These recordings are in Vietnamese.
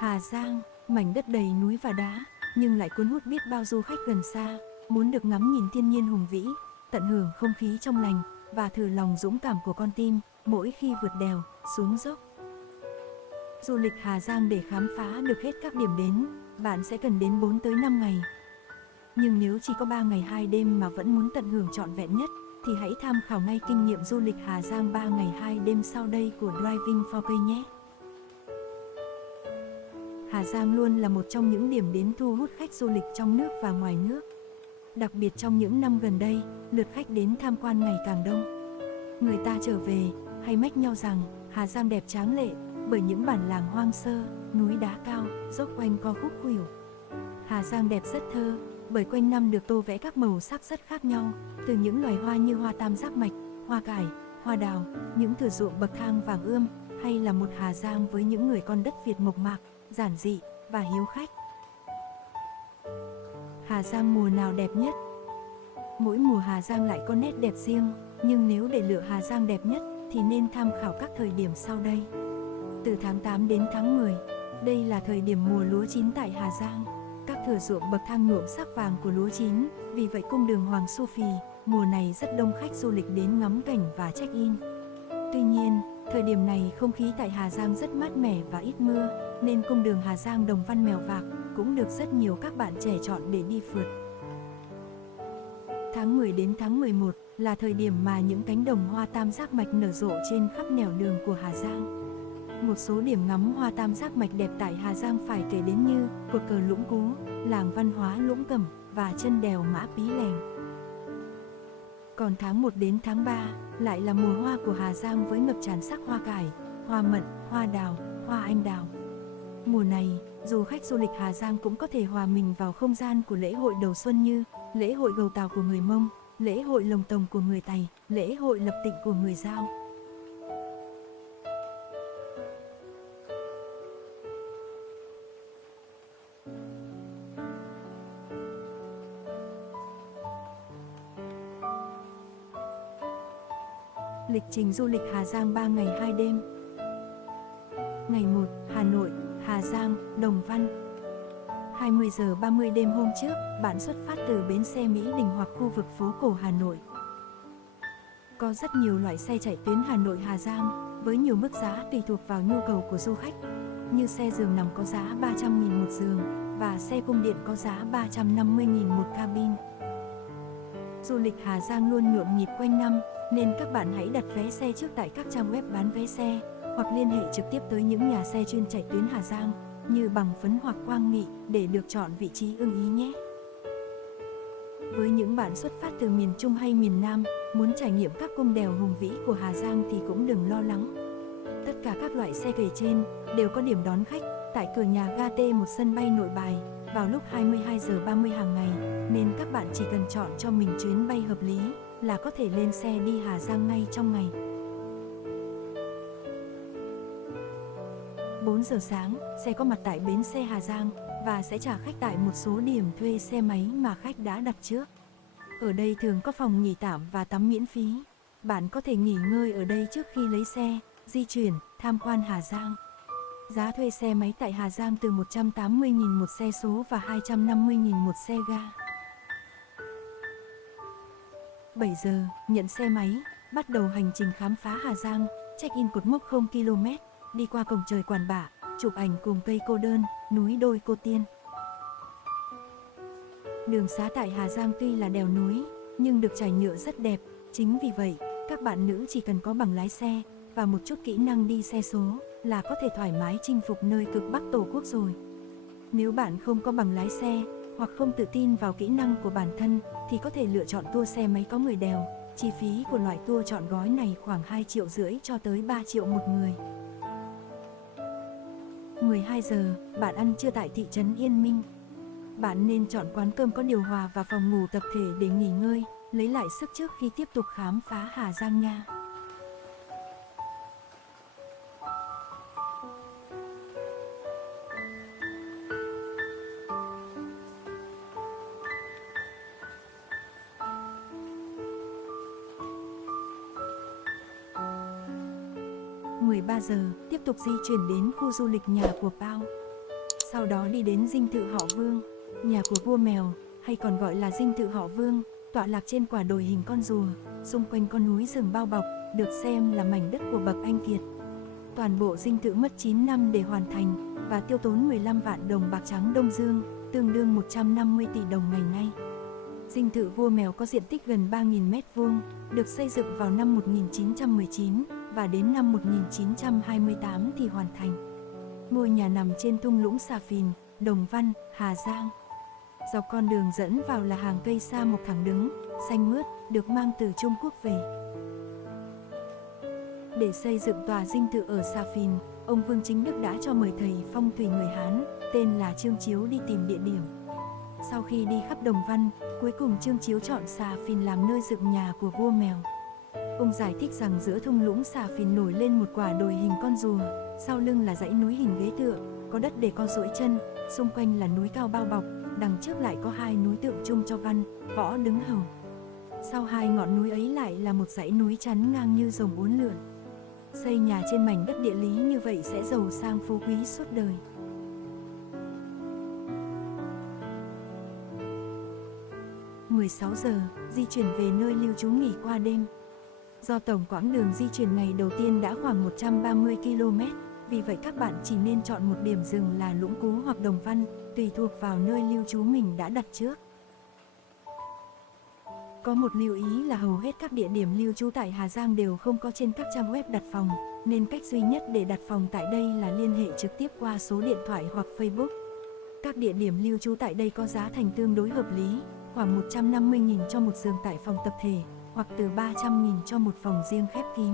Hà Giang, mảnh đất đầy núi và đá, nhưng lại cuốn hút biết bao du khách gần xa, muốn được ngắm nhìn thiên nhiên hùng vĩ, tận hưởng không khí trong lành và thử lòng dũng cảm của con tim mỗi khi vượt đèo, xuống dốc. Du lịch Hà Giang để khám phá được hết các điểm đến, bạn sẽ cần đến 4 tới 5 ngày. Nhưng nếu chỉ có 3 ngày 2 đêm mà vẫn muốn tận hưởng trọn vẹn nhất, thì hãy tham khảo ngay kinh nghiệm du lịch Hà Giang 3 ngày 2 đêm sau đây của Driving for Pay nhé. Hà Giang luôn là một trong những điểm đến thu hút khách du lịch trong nước và ngoài nước. Đặc biệt trong những năm gần đây, lượt khách đến tham quan ngày càng đông. Người ta trở về, hay mách nhau rằng Hà Giang đẹp tráng lệ bởi những bản làng hoang sơ, núi đá cao, dốc quanh co khúc khuỷu. Hà Giang đẹp rất thơ, bởi quanh năm được tô vẽ các màu sắc rất khác nhau, từ những loài hoa như hoa tam giác mạch, hoa cải, hoa đào, những thửa ruộng bậc thang vàng ươm, hay là một Hà Giang với những người con đất Việt mộc mạc, giản dị và hiếu khách. Hà Giang mùa nào đẹp nhất? Mỗi mùa Hà Giang lại có nét đẹp riêng, nhưng nếu để lựa Hà Giang đẹp nhất thì nên tham khảo các thời điểm sau đây. Từ tháng 8 đến tháng 10, đây là thời điểm mùa lúa chín tại Hà Giang. Các thửa ruộng bậc thang nhuộm sắc vàng của lúa chín, vì vậy cung đường Hoàng Su Phì mùa này rất đông khách du lịch đến ngắm cảnh và check-in. Tuy nhiên, thời điểm này không khí tại Hà Giang rất mát mẻ và ít mưa, nên cung đường Hà Giang Đồng Văn Mèo Vạc cũng được rất nhiều các bạn trẻ chọn để đi phượt. Tháng 10 đến tháng 11 là thời điểm mà những cánh đồng hoa tam giác mạch nở rộ trên khắp nẻo đường của Hà Giang. Một số điểm ngắm hoa tam giác mạch đẹp tại Hà Giang phải kể đến như cột cờ Lũng Cú, làng văn hóa Lũng Cẩm và chân đèo Mã Pí Lèng. Còn tháng 1 đến tháng 3 lại là mùa hoa của Hà Giang với ngập tràn sắc hoa cải, hoa mận, hoa đào, hoa anh đào. Mùa này, du khách du lịch Hà Giang cũng có thể hòa mình vào không gian của lễ hội đầu xuân như lễ hội Gầu Tàu của người Mông, lễ hội Lồng Tồng của người Tày, lễ hội Lập Tịnh của người Dao. Lịch trình du lịch Hà Giang 3 ngày 2 đêm. Ngày 1, Hà Nội, Hà Giang, Đồng Văn. 20 giờ 30 đêm hôm trước, bạn xuất phát từ bến xe Mỹ Đình hoặc khu vực phố cổ Hà Nội. Có rất nhiều loại xe chạy tuyến Hà Nội Hà Giang, với nhiều mức giá tùy thuộc vào nhu cầu của du khách, như xe giường nằm có giá 300.000 một giường, và xe cung điện có giá 350.000 một cabin. Du lịch Hà Giang luôn nhộn nhịp quanh năm, nên các bạn hãy đặt vé xe trước tại các trang web bán vé xe, hoặc liên hệ trực tiếp tới những nhà xe chuyên chạy tuyến Hà Giang, như Bằng Phấn hoặc Quang Nghị, để được chọn vị trí ưng ý nhé. Với những bạn xuất phát từ miền Trung hay miền Nam, muốn trải nghiệm các cung đèo hùng vĩ của Hà Giang thì cũng đừng lo lắng. Tất cả các loại xe kể trên đều có điểm đón khách tại cửa nhà ga T1 sân bay Nội Bài vào lúc 22 giờ 30 hàng ngày, nên các bạn chỉ cần chọn cho mình chuyến bay hợp lý là có thể lên xe đi Hà Giang ngay trong ngày. 4 giờ sáng, xe có mặt tại bến xe Hà Giang và sẽ trả khách tại một số điểm thuê xe máy mà khách đã đặt trước. Ở đây thường có phòng nghỉ tạm và tắm miễn phí. Bạn có thể nghỉ ngơi ở đây trước khi lấy xe, di chuyển, tham quan Hà Giang. Giá thuê xe máy tại Hà Giang từ 180.000 một xe số và 250.000 một xe ga. 7 giờ, nhận xe máy, bắt đầu hành trình khám phá Hà Giang, check-in cột mốc 0 km, đi qua cổng trời Quản Bạ, chụp ảnh cùng cây cô đơn, núi đôi cô tiên. Đường xá tại Hà Giang tuy là đèo núi, nhưng được trải nhựa rất đẹp, chính vì vậy, các bạn nữ chỉ cần có bằng lái xe và một chút kỹ năng đi xe số là có thể thoải mái chinh phục nơi cực Bắc Tổ quốc rồi. Nếu bạn không có bằng lái xe hoặc không tự tin vào kỹ năng của bản thân thì có thể lựa chọn tour xe máy có người đèo. Chi phí của loại tour chọn gói này khoảng 2,5 triệu cho tới 3 triệu một người. 12 giờ, bạn ăn trưa tại thị trấn Yên Minh. Bạn nên chọn quán cơm có điều hòa và phòng ngủ tập thể để nghỉ ngơi, lấy lại sức trước khi tiếp tục khám phá Hà Giang nha. Mười 13 giờ, tiếp tục di chuyển đến khu du lịch nhà của Pao. Sau đó đi đến dinh thự họ Vương, nhà của vua mèo, hay còn gọi là dinh thự họ Vương, tọa lạc trên quả đồi hình con rùa, xung quanh con núi rừng bao bọc, được xem là mảnh đất của bậc anh kiệt. Toàn bộ dinh thự mất 9 năm để hoàn thành và tiêu tốn 15 vạn đồng bạc trắng Đông Dương, tương đương 150 tỷ đồng ngày nay. Dinh thự vua mèo có diện tích gần 3.000 m², được xây dựng vào năm 1919 và đến năm 1928 thì hoàn thành. Ngôi nhà nằm trên thung lũng Xà Phìn, Đồng Văn, Hà Giang. Dọc con đường dẫn vào là hàng cây sa mộc thẳng đứng, xanh mướt, được mang từ Trung Quốc về. Để xây dựng tòa dinh thự ở Xà Phìn, ông Vương Chính Đức đã cho mời thầy phong thủy người Hán, tên là Trương Chiếu đi tìm địa điểm. Sau khi đi khắp Đồng Văn, cuối cùng Trương Chiếu chọn Xà Phìn làm nơi dựng nhà của vua mèo. Ông giải thích rằng giữa thung lũng Xà Phìn nổi lên một quả đồi hình con rùa, sau lưng là dãy núi hình ghế tựa, có đất để co duỗi chân, xung quanh là núi cao bao bọc, đằng trước lại có hai núi tượng trưng cho văn, võ đứng hầu. Sau hai ngọn núi ấy lại là một dãy núi chắn ngang như rồng uốn lượn. Xây nhà trên mảnh đất địa lý như vậy sẽ giàu sang phú quý suốt đời. (16 giờ) di chuyển về nơi lưu trú nghỉ qua đêm. Do tổng quãng đường di chuyển ngày đầu tiên đã khoảng 130 km, vì vậy các bạn chỉ nên chọn một điểm dừng là Lũng Cú hoặc Đồng Văn, tùy thuộc vào nơi lưu trú mình đã đặt trước. Có một lưu ý là hầu hết các địa điểm lưu trú tại Hà Giang đều không có trên các trang web đặt phòng, nên cách duy nhất để đặt phòng tại đây là liên hệ trực tiếp qua số điện thoại hoặc Facebook. Các địa điểm lưu trú tại đây có giá thành tương đối hợp lý, khoảng 150.000 cho một giường tại phòng tập thể, hoặc từ 300.000 cho một phòng riêng khép kín.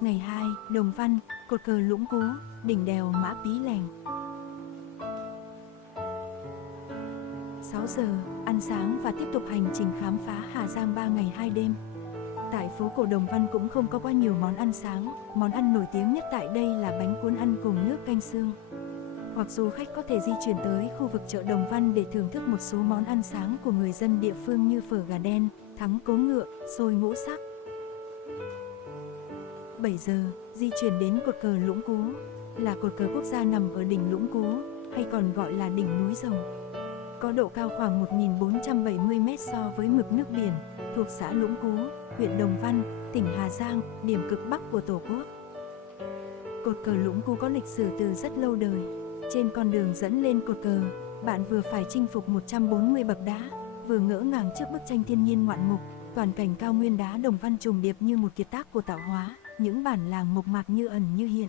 Ngày 2, Đồng Văn, cột cờ Lũng Cú, đỉnh đèo Mã Pí Lèng. 6 giờ, ăn sáng và tiếp tục hành trình khám phá Hà Giang 3 ngày 2 đêm. Tại phố cổ Đồng Văn cũng không có quá nhiều món ăn sáng, món ăn nổi tiếng nhất tại đây là bánh cuốn ăn cùng nước canh xương. Hoặc du khách có thể di chuyển tới khu vực chợ Đồng Văn để thưởng thức một số món ăn sáng của người dân địa phương như phở gà đen, thắng cố ngựa, xôi ngũ sắc. 7 giờ, di chuyển đến cột cờ Lũng Cú, là cột cờ quốc gia nằm ở đỉnh Lũng Cú, hay còn gọi là đỉnh núi Rồng. Có độ cao khoảng 1.470 m so với mực nước biển, thuộc xã Lũng Cú, huyện Đồng Văn, tỉnh Hà Giang, điểm cực bắc của Tổ quốc. Cột cờ Lũng Cú có lịch sử từ rất lâu đời. Trên con đường dẫn lên cột cờ, bạn vừa phải chinh phục 140 bậc đá, vừa ngỡ ngàng trước bức tranh thiên nhiên ngoạn mục, toàn cảnh cao nguyên đá Đồng Văn trùng điệp như một kiệt tác của tạo hóa, những bản làng mộc mạc như ẩn như hiện.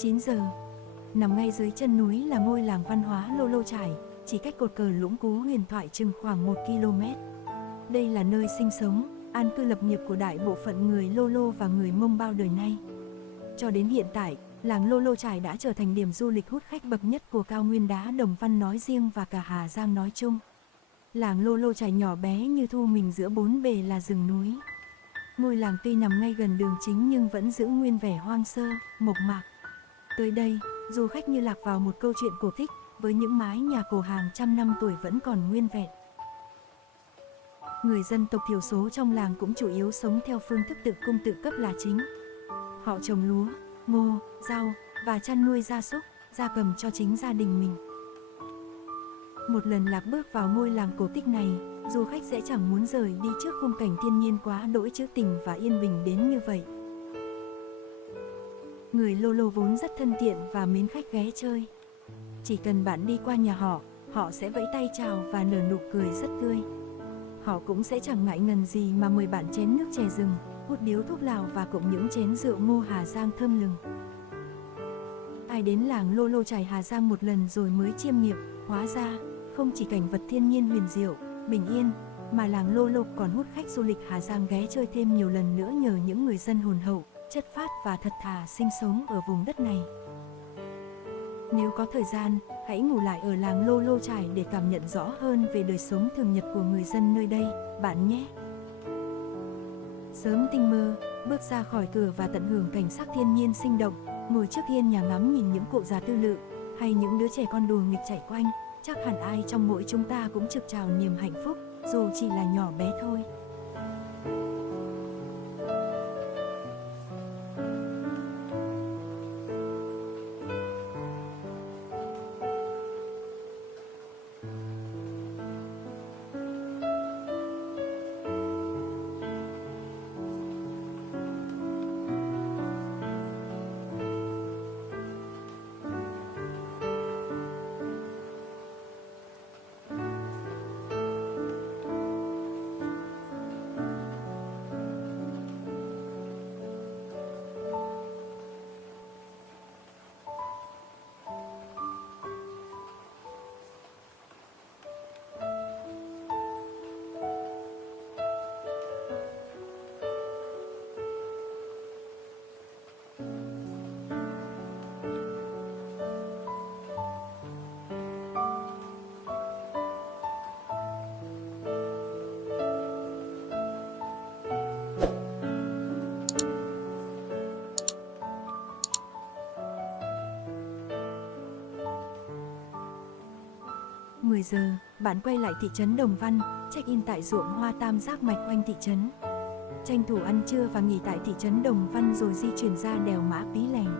(9 giờ), nằm ngay dưới chân núi là ngôi làng văn hóa Lô Lô Chải, chỉ cách cột cờ Lũng Cú huyền thoại chừng khoảng 1 km. Đây là nơi sinh sống, an cư lập nghiệp của đại bộ phận người Lô Lô và người Mông bao đời nay. Cho đến hiện tại, làng Lô Lô Chải đã trở thành điểm du lịch hút khách bậc nhất của cao nguyên đá Đồng Văn nói riêng và cả Hà Giang nói chung. Làng Lô Lô Chải nhỏ bé như thu mình giữa bốn bề là rừng núi. Ngôi làng tuy nằm ngay gần đường chính nhưng vẫn giữ nguyên vẻ hoang sơ, mộc mạc. Tới đây, du khách như lạc vào một câu chuyện cổ tích, với những mái nhà cổ hàng trăm năm tuổi vẫn còn nguyên vẹn. Người dân tộc thiểu số trong làng cũng chủ yếu sống theo phương thức tự cung tự cấp là chính. Họ trồng lúa, ngô, rau và chăn nuôi gia súc, gia cầm cho chính gia đình mình. Một lần lạc bước vào ngôi làng cổ tích này, du khách sẽ chẳng muốn rời đi trước khung cảnh thiên nhiên quá đỗi trữ tình và yên bình đến như vậy. Người Lô Lô vốn rất thân thiện và mến khách ghé chơi. Chỉ cần bạn đi qua nhà họ, họ sẽ vẫy tay chào và nở nụ cười rất tươi. họ cũng sẽ chẳng ngại ngần gì mà mời bạn chén nước chè rừng, hút điếu thuốc lào và cộng những chén rượu ngô Hà Giang thơm lừng. Ai đến làng Lô Lô Chải Hà Giang một lần rồi mới chiêm nghiệm, hóa ra, không chỉ cảnh vật thiên nhiên huyền diệu, bình yên, mà làng Lô Lô còn hút khách du lịch Hà Giang ghé chơi thêm nhiều lần nữa nhờ những người dân hồn hậu, chất phác và thật thà sinh sống ở vùng đất này. Nếu có thời gian, hãy ngủ lại ở làng Lô Lô Chải để cảm nhận rõ hơn về đời sống thường nhật của người dân nơi đây, bạn nhé. Sớm tinh mơ, bước ra khỏi cửa và tận hưởng cảnh sắc thiên nhiên sinh động, ngồi trước hiên nhà ngắm nhìn những cụ già tư lự, hay những đứa trẻ con đùa nghịch chạy quanh, chắc hẳn ai trong mỗi chúng ta cũng trực trào niềm hạnh phúc, dù chỉ là nhỏ bé thôi. Mười giờ, bạn quay lại thị trấn Đồng Văn, check-in tại ruộng hoa tam giác mạch quanh thị trấn. Tranh thủ ăn trưa và nghỉ tại thị trấn Đồng Văn rồi di chuyển ra đèo Mã Pí Lèng.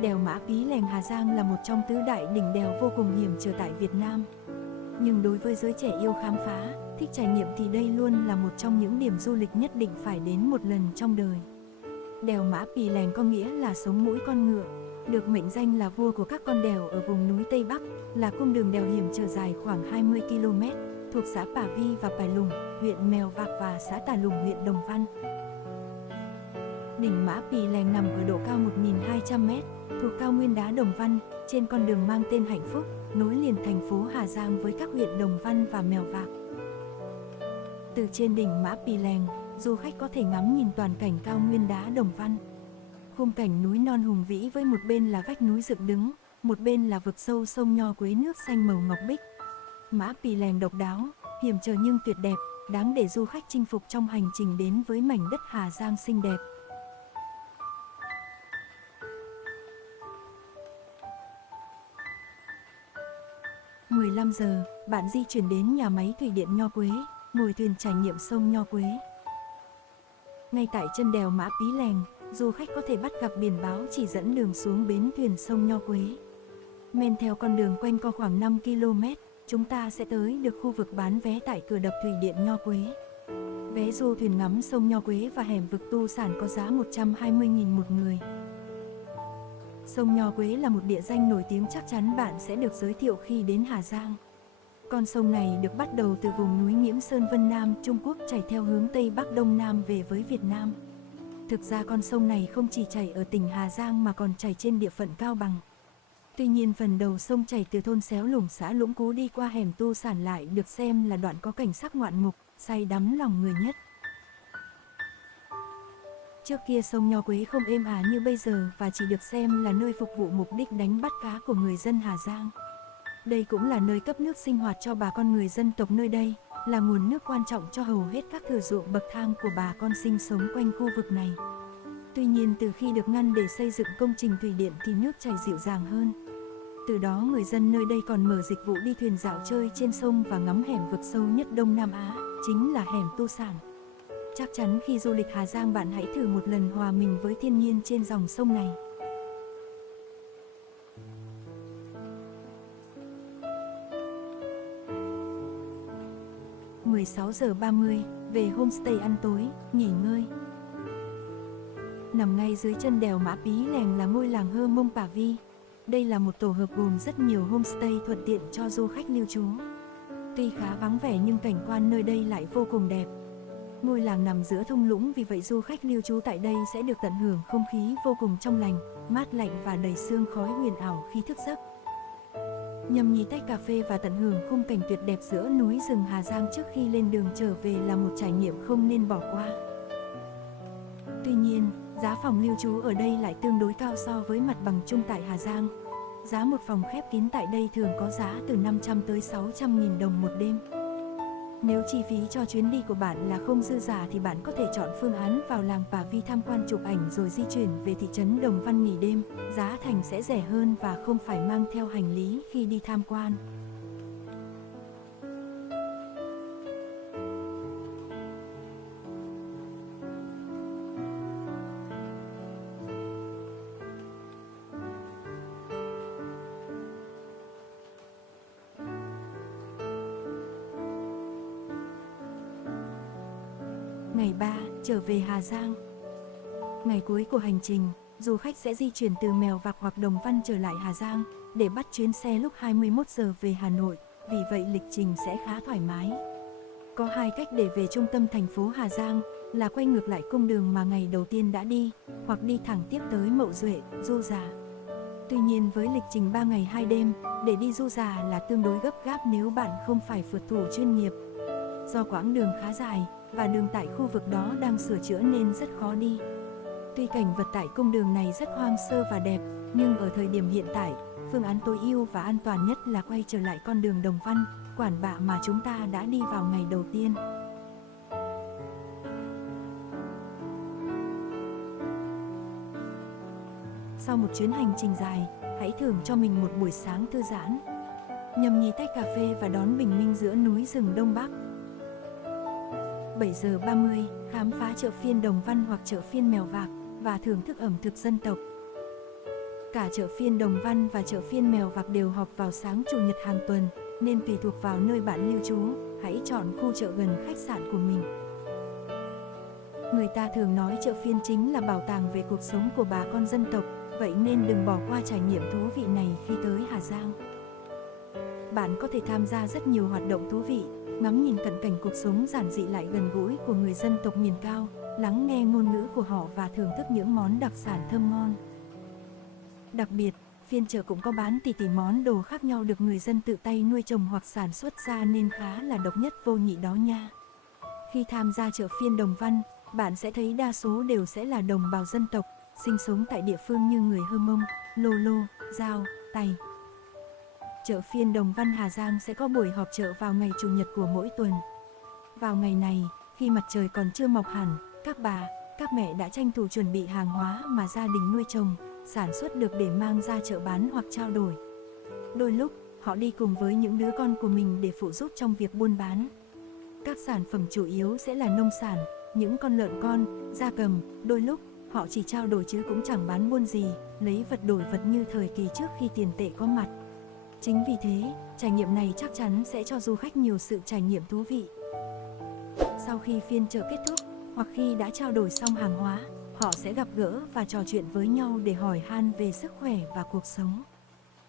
Đèo Mã Pí Lèng Hà Giang là một trong tứ đại đỉnh đèo vô cùng hiểm trở tại Việt Nam. Nhưng đối với giới trẻ yêu khám phá, thích trải nghiệm thì đây luôn là một trong những điểm du lịch nhất định phải đến một lần trong đời. Đèo Mã Pí Lèng có nghĩa là sống mũi con ngựa, được mệnh danh là vua của các con đèo ở vùng núi Tây Bắc, là cung đường đèo hiểm trở dài khoảng 20 km, thuộc xã Pả Vi và Pài Lùng, huyện Mèo Vạc và xã Tà Lùng, huyện Đồng Văn. Đỉnh Mã Pí Lèng nằm ở độ cao 1.200 m, thuộc cao nguyên đá Đồng Văn, trên con đường mang tên Hạnh Phúc, nối liền thành phố Hà Giang với các huyện Đồng Văn và Mèo Vạc. Từ trên đỉnh Mã Pí Lèng, du khách có thể ngắm nhìn toàn cảnh cao nguyên đá Đồng Văn. Khung cảnh núi non hùng vĩ với một bên là vách núi dựng đứng, một bên là vực sâu sông Nho Quế nước xanh màu ngọc bích. Mã Pí Lèng độc đáo, hiểm trở nhưng tuyệt đẹp, đáng để du khách chinh phục trong hành trình đến với mảnh đất Hà Giang xinh đẹp. (15 giờ), bạn di chuyển đến nhà máy thủy điện Nho Quế, ngồi thuyền trải nghiệm sông Nho Quế. Ngay tại chân đèo Mã Pí Lèng, du khách có thể bắt gặp biển báo chỉ dẫn đường xuống bến thuyền sông Nho Quế. Men theo con đường quanh co khoảng 5 km, chúng ta sẽ tới được khu vực bán vé tại cửa đập thủy điện Nho Quế. Vé du thuyền ngắm sông Nho Quế và hẻm vực tu sản có giá 120.000 một người. Sông Nho Quế là một địa danh nổi tiếng, chắc chắn bạn sẽ được giới thiệu khi đến Hà Giang. Con sông này được bắt đầu từ vùng núi Nghiễm Sơn Vân Nam, Trung Quốc, chảy theo hướng Tây Bắc Đông Nam về với Việt Nam. Thực ra con sông này không chỉ chảy ở tỉnh Hà Giang mà còn chảy trên địa phận Cao Bằng. Tuy nhiên phần đầu sông chảy từ thôn Xéo Lủng xã Lũng Cú đi qua hẻm tu sản lại được xem là đoạn có cảnh sắc ngoạn mục, say đắm lòng người nhất. Trước kia sông Nho Quế không êm ả như bây giờ và chỉ được xem là nơi phục vụ mục đích đánh bắt cá của người dân Hà Giang. Đây cũng là nơi cấp nước sinh hoạt cho bà con người dân tộc nơi đây, là nguồn nước quan trọng cho hầu hết các thửa ruộng bậc thang của bà con sinh sống quanh khu vực này. Tuy nhiên từ khi được ngăn để xây dựng công trình thủy điện thì nước chảy dịu dàng hơn. Từ đó người dân nơi đây còn mở dịch vụ đi thuyền dạo chơi trên sông và ngắm hẻm vực sâu nhất Đông Nam Á, chính là hẻm tu sản. Chắc chắn khi du lịch Hà Giang bạn hãy thử một lần hòa mình với thiên nhiên trên dòng sông này. (16:30) về homestay ăn tối, nghỉ ngơi. Nằm ngay dưới chân đèo Mã Pí Lèng là ngôi làng Hơ Mông Pả Vi. Đây là một tổ hợp gồm rất nhiều homestay thuận tiện cho du khách lưu trú. Tuy khá vắng vẻ nhưng cảnh quan nơi đây lại vô cùng đẹp. Ngôi làng nằm giữa thung lũng, vì vậy du khách lưu trú tại đây sẽ được tận hưởng không khí vô cùng trong lành, mát lạnh và đầy sương khói huyền ảo khi thức giấc. Nhâm nhi tách cà phê và tận hưởng khung cảnh tuyệt đẹp giữa núi rừng Hà Giang trước khi lên đường trở về là một trải nghiệm không nên bỏ qua. Tuy nhiên, giá phòng lưu trú ở đây lại tương đối cao so với mặt bằng chung tại Hà Giang. Giá một phòng khép kín tại đây thường có giá từ 500 tới 600.000 đồng một đêm. Nếu chi phí cho chuyến đi của bạn là không dư giả thì bạn có thể chọn phương án vào làng Pà Vi tham quan chụp ảnh rồi di chuyển về thị trấn Đồng Văn nghỉ đêm. Giá thành sẽ rẻ hơn và không phải mang theo hành lý khi đi tham quan. Ngày 3, trở về Hà Giang. Ngày cuối của hành trình, du khách sẽ di chuyển từ Mèo Vạc hoặc Đồng Văn trở lại Hà Giang để bắt chuyến xe lúc 21 giờ về Hà Nội, vì vậy lịch trình sẽ khá thoải mái. Có hai cách để về trung tâm thành phố Hà Giang, là quay ngược lại cung đường mà ngày đầu tiên đã đi, hoặc đi thẳng tiếp tới Mậu Duệ, Du Già. Tuy nhiên với lịch trình 3 ngày 2 đêm, để đi Du Già là tương đối gấp gáp nếu bạn không phải phượt thủ chuyên nghiệp. Do quãng đường khá dài, và đường tại khu vực đó đang sửa chữa nên rất khó đi. Tuy cảnh vật tại cung đường này rất hoang sơ và đẹp, nhưng ở thời điểm hiện tại, phương án tối ưu và an toàn nhất là quay trở lại con đường Đồng Văn, Quản Bạ mà chúng ta đã đi vào ngày đầu tiên. Sau một chuyến hành trình dài, hãy thưởng cho mình một buổi sáng thư giãn. Nhâm nhi tách cà phê và đón bình minh giữa núi rừng Đông Bắc. 7 giờ 30, khám phá chợ phiên Đồng Văn hoặc chợ phiên Mèo Vạc và thưởng thức ẩm thực dân tộc. Cả chợ phiên Đồng Văn và chợ phiên Mèo Vạc đều họp vào sáng Chủ nhật hàng tuần, nên tùy thuộc vào nơi bạn lưu trú, hãy chọn khu chợ gần khách sạn của mình. Người ta thường nói chợ phiên chính là bảo tàng về cuộc sống của bà con dân tộc, vậy nên đừng bỏ qua trải nghiệm thú vị này khi tới Hà Giang. Bạn có thể tham gia rất nhiều hoạt động thú vị, ngắm nhìn cận cảnh cuộc sống giản dị lại gần gũi của người dân tộc miền cao, lắng nghe ngôn ngữ của họ và thưởng thức những món đặc sản thơm ngon. Đặc biệt, phiên chợ cũng có bán tỷ món đồ khác nhau được người dân tự tay nuôi trồng hoặc sản xuất ra nên khá là độc nhất vô nhị đó nha. Khi tham gia chợ phiên Đồng Văn, bạn sẽ thấy đa số đều sẽ là đồng bào dân tộc, sinh sống tại địa phương như người Hơ Mông, Lô Lô, Dao, Tày. Chợ phiên Đồng Văn Hà Giang sẽ có buổi họp chợ vào ngày Chủ nhật của mỗi tuần. Vào ngày này, khi mặt trời còn chưa mọc hẳn, các bà, các mẹ đã tranh thủ chuẩn bị hàng hóa mà gia đình nuôi trồng, sản xuất được để mang ra chợ bán hoặc trao đổi. Đôi lúc, họ đi cùng với những đứa con của mình để phụ giúp trong việc buôn bán. Các sản phẩm chủ yếu sẽ là nông sản, những con lợn con, gia cầm, đôi lúc họ chỉ trao đổi chứ cũng chẳng bán buôn gì, lấy vật đổi vật như thời kỳ trước khi tiền tệ có mặt. Chính vì thế, trải nghiệm này chắc chắn sẽ cho du khách nhiều sự trải nghiệm thú vị. Sau khi phiên chợ kết thúc, hoặc khi đã trao đổi xong hàng hóa, họ sẽ gặp gỡ và trò chuyện với nhau để hỏi han về sức khỏe và cuộc sống.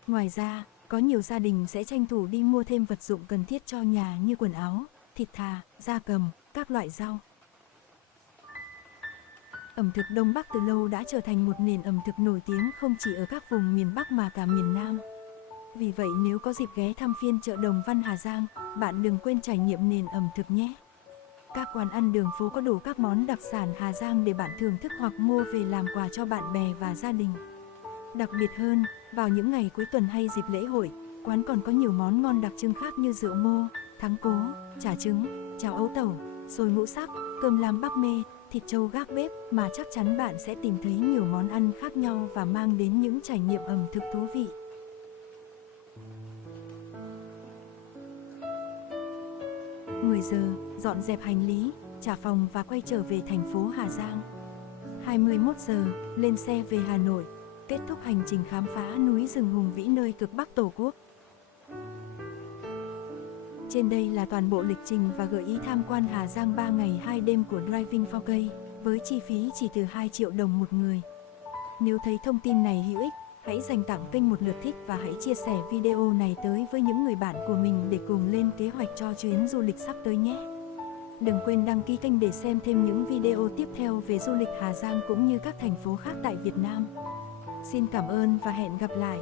Ngoài ra, có nhiều gia đình sẽ tranh thủ đi mua thêm vật dụng cần thiết cho nhà như quần áo, thịt thà, gia cầm, các loại rau. Ẩm thực Đông Bắc từ lâu đã trở thành một nền ẩm thực nổi tiếng không chỉ ở các vùng miền Bắc mà cả miền Nam. Vì vậy nếu có dịp ghé thăm phiên chợ Đồng Văn Hà Giang, bạn đừng quên trải nghiệm nền ẩm thực nhé. Các quán ăn đường phố có đủ các món đặc sản Hà Giang để bạn thưởng thức hoặc mua về làm quà cho bạn bè và gia đình. Đặc biệt hơn, vào những ngày cuối tuần hay dịp lễ hội, quán còn có nhiều món ngon đặc trưng khác như rượu ngô, thắng cố, chả trứng, cháo ấu tẩu, xôi ngũ sắc, cơm lam Bắc Mê, thịt trâu gác bếp mà chắc chắn bạn sẽ tìm thấy nhiều món ăn khác nhau và mang đến những trải nghiệm ẩm thực thú vị. 10 giờ, dọn dẹp hành lý, trả phòng và quay trở về thành phố Hà Giang. 21 giờ, lên xe về Hà Nội, kết thúc hành trình khám phá núi rừng hùng vĩ nơi cực Bắc Tổ quốc. Trên đây là toàn bộ lịch trình và gợi ý tham quan Hà Giang 3 ngày 2 đêm của Driving 4K, với chi phí chỉ từ 2 triệu đồng một người. Nếu thấy thông tin này hữu ích, Hãy dành tặng kênh một lượt thích và hãy chia sẻ video này tới với những người bạn của mình để cùng lên kế hoạch cho chuyến du lịch sắp tới nhé. Đừng quên đăng ký kênh để xem thêm những video tiếp theo về du lịch Hà Giang cũng như các thành phố khác tại Việt Nam. Xin cảm ơn và hẹn gặp lại!